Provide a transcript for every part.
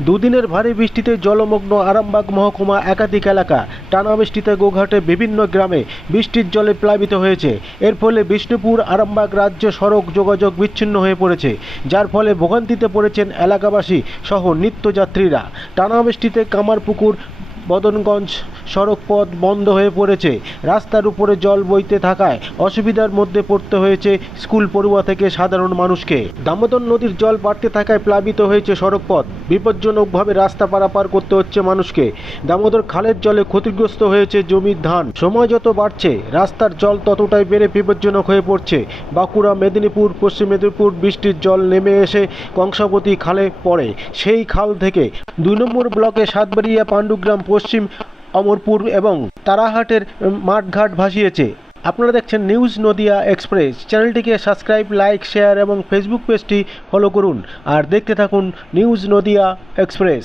দুদিনের ভারী বৃষ্টিতে জলমগ্ন আরামবাগ মহকুমা একাধিক এলাকা, টানা বৃষ্টিতে গোঘাটে বিভিন্ন গ্রামে বৃষ্টির জলে প্লাবিত হয়েছে। এর ফলে বিষ্ণুপুর, আরামবাগ রাজ্য সড়ক যোগাযোগ বিচ্ছিন্ন হয়ে পড়েছে, যার ফলে ভোগান্তিতে পড়েছেন এলাকাবাসী সহ নিত্যযাত্রীরা। টানা বৃষ্টিতে কামারপুকুর, বদনগঞ্জ সড়ক পথ বন্ধ হয়ে পড়েছে। রাস্তার উপরে জল বইতে থাকায় অসুবিধার মধ্যে পড়তে হয়েছে স্কুল পড়ুয়া থেকে সাধারণ মানুষকে। দামোদর নদীর জল বাড়তে থাকায় প্লাবিত হয়েছে সড়ক পথ বিপজ্জনকভাবে রাস্তা পারাপার করতে হচ্ছে মানুষকে। দামোদর খালের জলে ক্ষতিগ্রস্ত হয়েছে জমির ধান। সময় যত বাড়ছে, রাস্তার জল ততটাই বেড়ে বিপজ্জনক হয়ে পড়ছে। বাঁকুড়া, মেদিনীপুর, পশ্চিম মেদিনীপুর বৃষ্টির জল নেমে এসে কংসাবতী খালে পড়ে। সেই খাল থেকে দুই নম্বর ব্লকে সাতবাড়িয়া, পাণ্ডুগ্রাম, পশ্চিম অমরপুর এবং তারাহাটের মাঠঘাট ভাসিয়েছে। আপনারা দেখছেন নিউজ নদিয়া এক্সপ্রেস। চ্যানেলটিকে সাবস্ক্রাইব, লাইক, শেয়ার এবং ফেসবুক পেজটি ফলো করুন। আর দেখতে থাকুন নিউজ নদিয়া এক্সপ্রেস।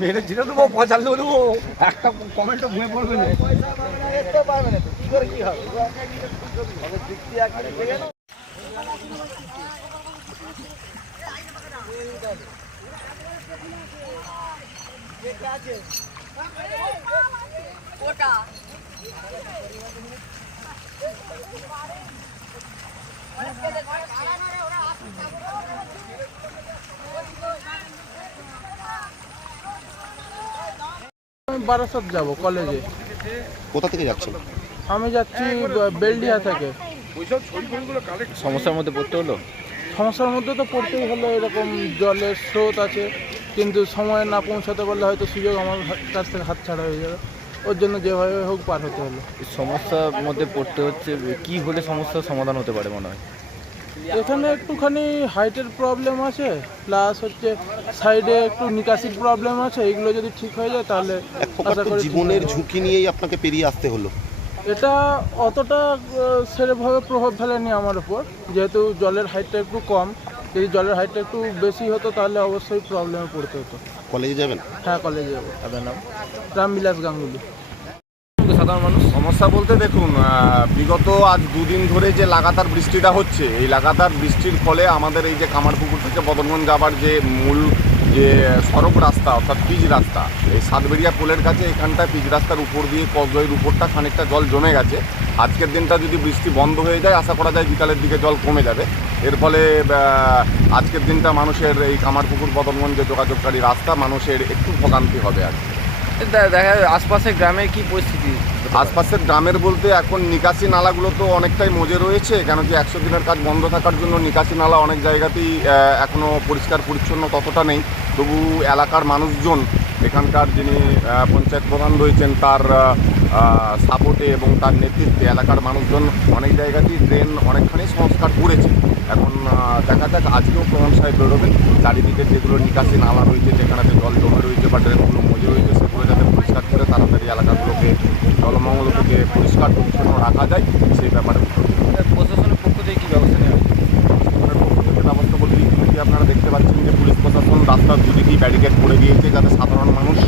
মেরে ঝিরে দেবো পঁচান্ন দেবো। একটা কমেন্টও ভুয়ে পড়বে না। আমি বারাসাত যাব কলেজে কোথা থেকে যাচ্ছেন? আমি যাচ্ছি বেলডিয়া থেকে। সমস্যার মধ্যে পড়তে হলো? সমস্যার মধ্যে তো পড়তেই হলো এরকম জলের স্রোত আছে কিন্তু সময় না পৌঁছাতে পারলে হয়তো সুযোগ আমার কাছ থেকে হাত ছাড়া হয়ে যাবে। ওর জন্য যেভাবে হোক পার হতে হলো। সমস্যার মধ্যে পড়তে হচ্ছে কি হলে সমস্যার সমাধান হতে পারে মনে হয়? এখানে একটুখানি হাইটের প্রবলেম আছে প্লাস হচ্ছে সাইডে একটু নিকাশির প্রবলেম আছে এগুলো যদি ঠিক হয়ে যায় তাহলে জীবনের ঝুঁকি নিয়েই আপনাকে পেরিয়ে আসতে হলো। এটা অতটা আহ, প্রভাব ফেলেনি আমার উপর। যেহেতু জলের হাইটটা একটু কম যদি জলের হাইটটা একটু বেশি হতো তাহলে অবশ্যই প্রবলেমে পড়তে হতো। কলেজে যাবেন? হ্যাঁ কলেজে যাব। আপনার নাম? রামবিলাস গাঙ্গুলি। সাধারণ মানুষ। সমস্যা বলতে দেখুন বিগত আজ দুদিন ধরে যে লাগাতার বৃষ্টিটা হচ্ছে এই লাগাতার বৃষ্টির ফলে আমাদের এই যে কামারপুকুর থেকে বদনগঞ্জ যাবার যে মূল যে সড়ক রাস্তা, অর্থাৎ পিচ রাস্তা। এই সাতবেড়িয়া পোলের কাছে এখানটা পিচ রাস্তার উপর দিয়ে কজয়ের উপরটা খানিকটা জল জমে গেছে। আজকের দিনটা যদি বৃষ্টি বন্ধ হয়ে যায়, আশা করা যায় বিকালের দিকে জল কমে যাবে। এর ফলে আজকের দিনটা মানুষের এই কামারপুকুর বদনগঞ্জে যোগাযোগকারী রাস্তা মানুষের একটু ভোগান্তি হবে আর কি। দেখা আশপাশের গ্রামে কি পরিস্থিতি? আশপাশের গ্রামের বলতে এখন নিকাশি নালাগুলো তো অনেকটাই মজে রয়েছে কেন কি একশো দিনের কাজ বন্ধ থাকার জন্য নিকাশি নালা অনেক জায়গাতেই আহ, এখনও পরিষ্কার পরিচ্ছন্ন ততটা নেই। তবু এলাকার মানুষজন এখানকার যিনি পঞ্চায়েত প্রধান রয়েছেন তার সাপোর্টে এবং তার নেতৃত্বে এলাকার মানুষজন অনেক জায়গাতেই ড্রেন অনেকখানি সংস্কার করেছে। এখন দেখা যাক আজকেও প্রধান সাহেব বেরোবেন। চারিদিকে যেগুলো নিকাশি নালা রয়েছে যেখানে জল জমে রয়েছে বা ড্রেনগুলো মজে রয়েছে সেগুলো যাতে পরিষ্কার করে তাড়াতাড়ি এলাকাগুলোকে জলমঙ্গল থেকে পরিষ্কার পরিচ্ছন্ন রাখা যায়, সেই ব্যাপারে প্রশাসনের পক্ষ থেকে কী ব্যবস্থা নেওয়া ব্যবস্থা বলতে ইতিমধ্যে আপনারা দেখতে পাচ্ছেন যে পুলিশ প্রশাসন রাস্তার দুদিকেই ব্যারিকেড করে দিয়েছে যাতে সাধারণ মানুষ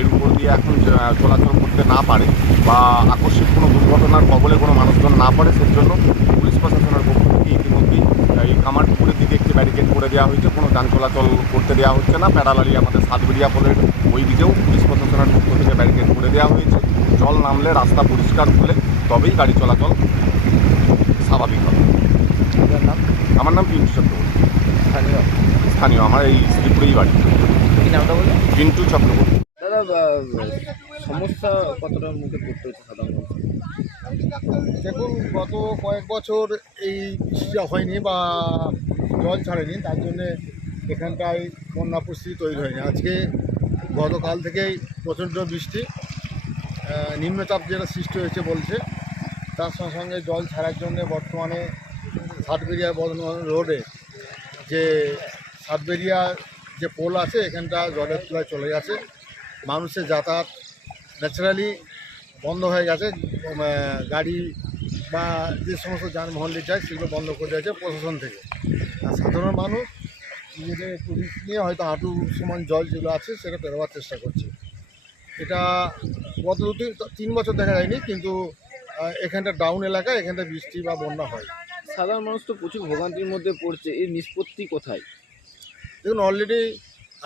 এর উপর দিয়ে এখন চলাচল করতে না পারে বা আকস্মিক কোনো দুর্ঘটনার কবলে কোনো মানুষজন না পড়ে, সেজন্য পুলিশ প্রশাসনের পক্ষ থেকে ইতিমধ্যেই এই কামারপুকুরের দিকে একটি ব্যারিকেড করে দেওয়া হয়েছে। কোনো যান চলাচল করতে দেওয়া হচ্ছে না। প্যারালালি আমাদের সাতবেরিয়া পোলের ওই দিকেও পুলিশ প্রশাসনের পক্ষ থেকে ব্যারিকেড করে দেওয়া হয়েছে। জল নামলে রাস্তা পরিষ্কার হলে তবেই গাড়ি চলাচল স্বাভাবিক হবে। আমার নাম পিন্টু চক্রবর্তী। স্থানীয়? স্থানীয়। আমার এই শ্রীপুরেই বাড়ি। কি নামটা বললেন? পিন্টু চক্রবর্তী। দাদা সমস্যা কতটার মুখে পড়তে হচ্ছে সাধারণ মানুষ দেখুন, গত কয়েক বছর এই বৃষ্টিটা হয়নি বা জল ছাড়েনি, তার জন্যে এখানটায় বন্যা পরিস্থিতি তৈরি হয়নি। আজকে গতকাল থেকেই প্রচণ্ড বৃষ্টি নিম্নচাপ যেটা সৃষ্টি হয়েছে বলছে, তার সঙ্গে সঙ্গে জল ছাড়ার জন্য বর্তমানে সাতবেরিয়া রোডে যে সাতবেরিয়া যে পোল আছে, এখানটা জলের তলায় চলে গেছে। মানুষের যাতায়াত ন্যাচারালি বন্ধ হয়ে গেছে গাড়ি বা যে সমস্ত যানবাহন নিয়ে যায় সেগুলো বন্ধ করে দিয়েছে প্রশাসন থেকে। আর সাধারণ মানুষ নিজেদের একটু রিস্ক নিয়ে হয়তো হাঁটু সমান জল যেগুলো আছে সেটা পেরোবার চেষ্টা করছে। এটা গত দু তিন তিন বছর দেখা যায়নি কিন্তু এখানটা ডাউন এলাকা এখানটা বৃষ্টি বা বন্যা হয়। সাধারণ মানুষ তো প্রচুর ভোগান্তির মধ্যে পড়ছে এর নিষ্পত্তি কোথায়? দেখুন অলরেডি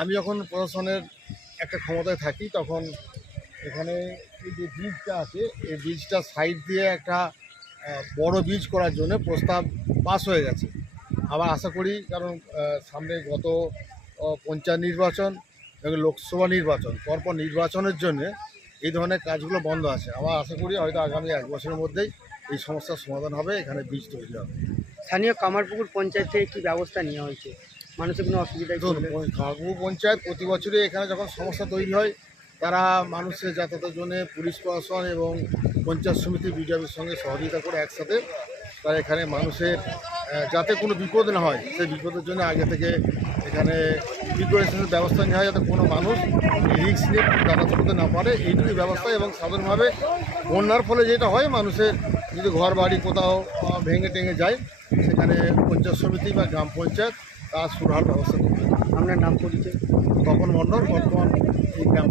আমি যখন প্রশাসনের একটা ক্ষমতায় থাকি তখন এখানে এই যে ব্রিজটা আছে এই ব্রিজটা সাইড দিয়ে একটা বড় ব্রিজ করার জন্য প্রস্তাব পাস হয়ে গেছে। আবার আশা করি কারণ সামনে গত পঞ্চায়েত নির্বাচন এবং লোকসভা নির্বাচন পরপর নির্বাচনের জন্য এই ধরনের কাজগুলো বন্ধ আছে। আবার আশা করি হয়তো আগামী এক বছরের মধ্যেই এই সমস্যার সমাধান হবে এখানে ব্রিজ তৈরি হবে। স্থানীয় কামারপুকুর পঞ্চায়েত থেকে কি ব্যবস্থা নেওয়া হয়েছে? মানুষের কোনো পড়লে খাগু পঞ্চায়েত প্রতি বছরই এখানে যখন সমস্যা তৈরি হয় তারা মানুষের যাতায়াতের জন্য পুলিশ প্রশাসন এবং পঞ্চায়েত সমিতি বিডিওর সঙ্গে সহযোগিতা করে একসাথে তারা এখানে মানুষের যাতে কোনো বিপদ না হয় সেই বিপদের জন্য আগে থেকে এখানে প্রিপারেশনের ব্যবস্থা নেওয়া হয় যাতে কোনো মানুষ রিস্ক নিয়ে যাতায়াত করতে না পারে। এইটুকুই ব্যবস্থা এবং সাধারণভাবে বন্যার ফলে যেটা হয় মানুষের যদি ঘর বাড়ি কোথাও ভেঙে টেঙে যায় সেখানে পঞ্চায়েত সমিতি বা গ্রাম পঞ্চায়েত তার সুরাহার ব্যবস্থা করবে। আপনার নাম পরিচয়? তপন মণ্ডল বর্তমান এই গ্রাম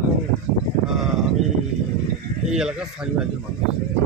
এবং আমি এই এলাকার স্থানীয় একজন মানুষ।